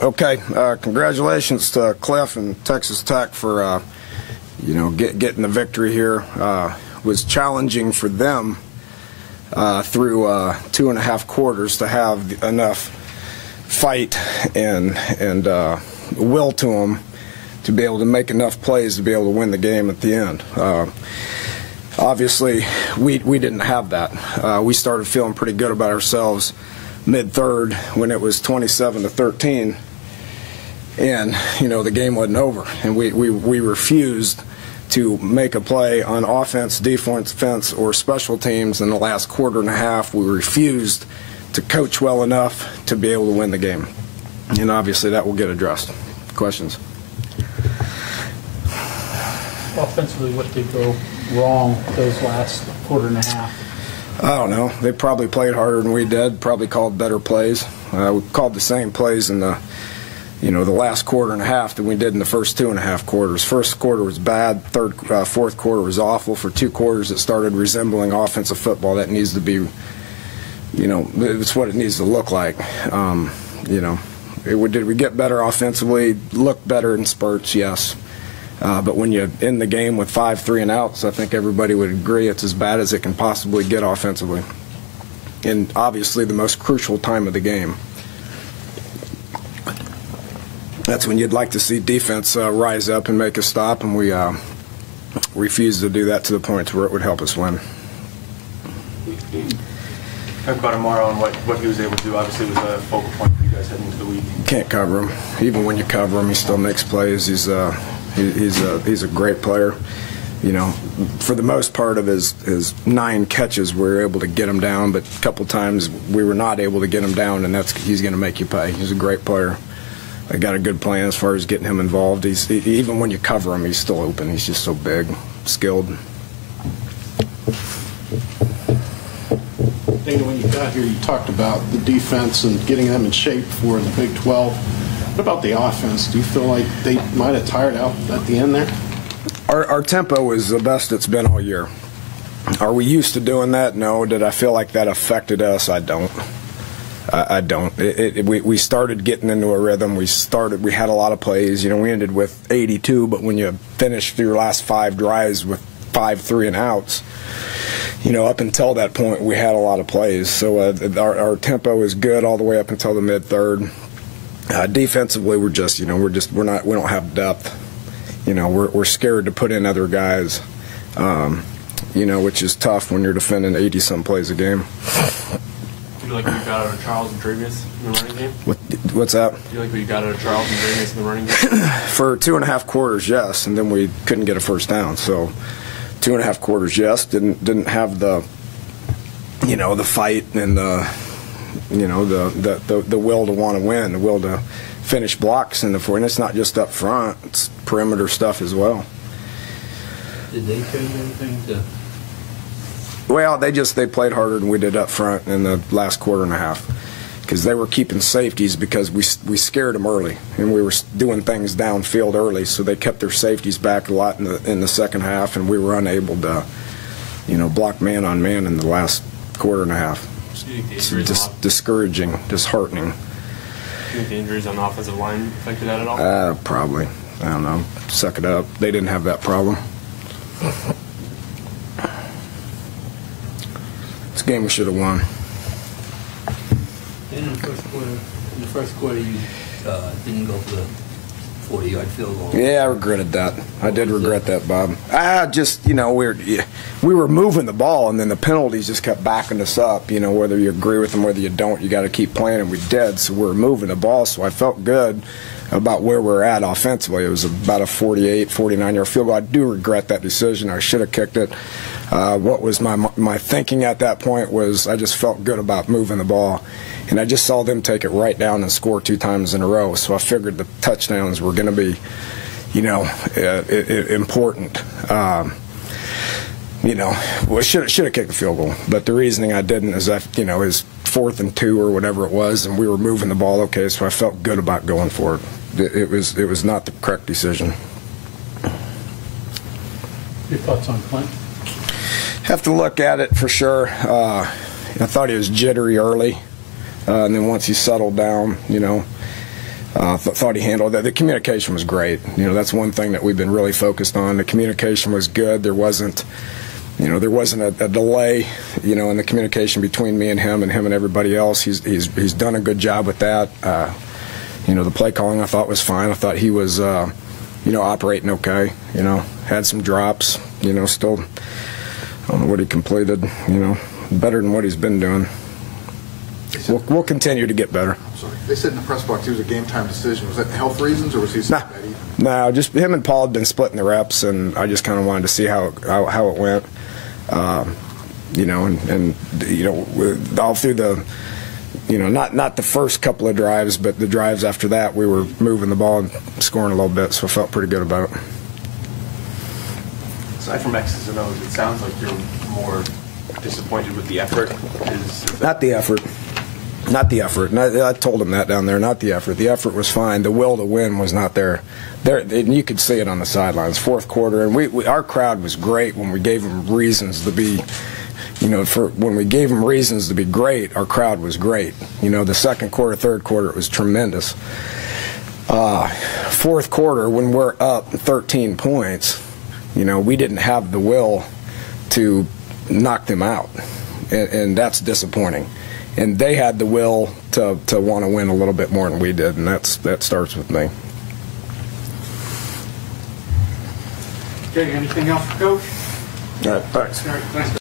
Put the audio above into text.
Okay, congratulations to Cliff and Texas Tech for getting the victory here. Was challenging for them through 2.5 quarters to have enough fight and will to them to be able to make enough plays to be able to win the game at the end. Obviously, we didn't have that. We started feeling pretty good about ourselves mid-third when it was 27-13, and the game wasn't over, and we refused to make a play on offense, defense, or special teams in the last quarter and a half. We refused to coach well enough to be able to win the game, and obviously that will get addressed. Questions? Offensively, what did go wrong those last quarter and a half? I don't know. They probably played harder than we did. Probably called better plays. We called the same plays in the last quarter and a half than we did in the first 2.5 quarters. First quarter was bad. Fourth quarter was awful. For 2 quarters, it started resembling offensive football. That needs to be, it's what it needs to look like. Did we get better offensively? Look better in spurts, yes. But when you end the game with 5 3-and-outs, I think everybody would agree it's as bad as it can possibly get offensively. And obviously the most crucial time of the game. That's when you'd like to see defense rise up and make a stop, and we refused to do that to the point where it would help us win. Talk about tomorrow and what he was able to do. Obviously, it was a focal point for you guys heading into the week. Can't cover him. Even when you cover him, he still makes plays. He's a great player. For the most part of his 9 catches, we were able to get him down, but a couple times we were not able to get him down, and he's going to make you pay. He's a great player. I got a good plan as far as getting him involved. Even when you cover him, he's still open. He's just so big, skilled. Dana, when you got here, you talked about the defense and getting them in shape for the Big 12. What about the offense? Do you feel like they might have tired out at the end there? Our tempo is the best it's been all year. Are we used to doing that? No. Did I feel like that affected us? I don't. I don't. We started getting into a rhythm. We had a lot of plays. We ended with 82, but when you finish your last 5 drives with 5 3-and-outs, up until that point, we had a lot of plays. So our tempo is good all the way up until the mid-third. Defensively, we don't have depth. We're scared to put in other guys. Which is tough when you're defending 80-some plays a game. Do you like what you got out of Charles and Dravius in the running game? What's that? Do you like what you got out of Charles and Dravius in the running game? For 2.5 quarters, yes, and then we couldn't get a first down. So 2.5 quarters, yes. Didn't have the the fight and the will to want to win, the will to finish blocks in the four. And it's not just up front; it's perimeter stuff as well. Did they change anything to? Well, they played harder than we did up front in the last quarter and a half, because they were keeping safeties because we scared them early, and we were doing things downfield early, so they kept their safeties back a lot in the second half, and we were unable to, block man on man in the last quarter and a half. It's discouraging, disheartening. Do you think the injuries on the offensive line affected that at all? Probably. I don't know. Suck it up. They didn't have that problem. This game we should have won. In the first quarter, you didn't go for the 40-yard field goal. Yeah, I regretted that. I did regret that, Bob. We were moving the ball, and then the penalties just kept backing us up. Whether you agree with them, whether you don't, you got to keep playing, and we did. So we were moving the ball, so I felt good about where we're at offensively. It was about a 48, 49-yard field goal. I do regret that decision. I should have kicked it. What was my thinking at that point was I just felt good about moving the ball, and I just saw them take it right down and score 2 times in a row. So I figured the touchdowns were going to be, important. We should have kicked the field goal, but the reasoning I didn't is that is 4th and 2 or whatever it was, and we were moving the ball okay. So I felt good about going for it. It was not the correct decision. Your thoughts on Clint? Have to look at it for sure. I thought he was jittery early, and then once he settled down, Thought he handled that. The communication was great. That's one thing that we've been really focused on. The communication was good. There wasn't a delay, in the communication between me and him and everybody else. He's done a good job with that. The play calling I thought was fine. I thought he was, operating okay. Had some drops. Still, I don't know what he completed. Better than what he's been doing. We'll continue to get better. Sorry. They said in the press box he was a game-time decision. Was that health reasons, or was he saying that he... No, just him and Paul had been splitting the reps, and I just kind of wanted to see how it went. All through the, not the first couple of drives, but the drives after that, we were moving the ball and scoring a little bit, so I felt pretty good about it. Aside from X's and O's, it sounds like you're more disappointed with the effort. Not the effort. Not the effort. And I told him that down there. Not the effort. The effort was fine. The will to win was not there. And you could see it on the sidelines. Fourth quarter, and our crowd was great when we gave them reasons to be. When we gave them reasons to be great, our crowd was great. The second quarter, third quarter, it was tremendous. Fourth quarter, when we're up 13 points, we didn't have the will to knock them out, and that's disappointing. And they had the will to want to win a little bit more than we did, and that starts with me. Okay, anything else, Coach? All right, thanks. All right, thanks.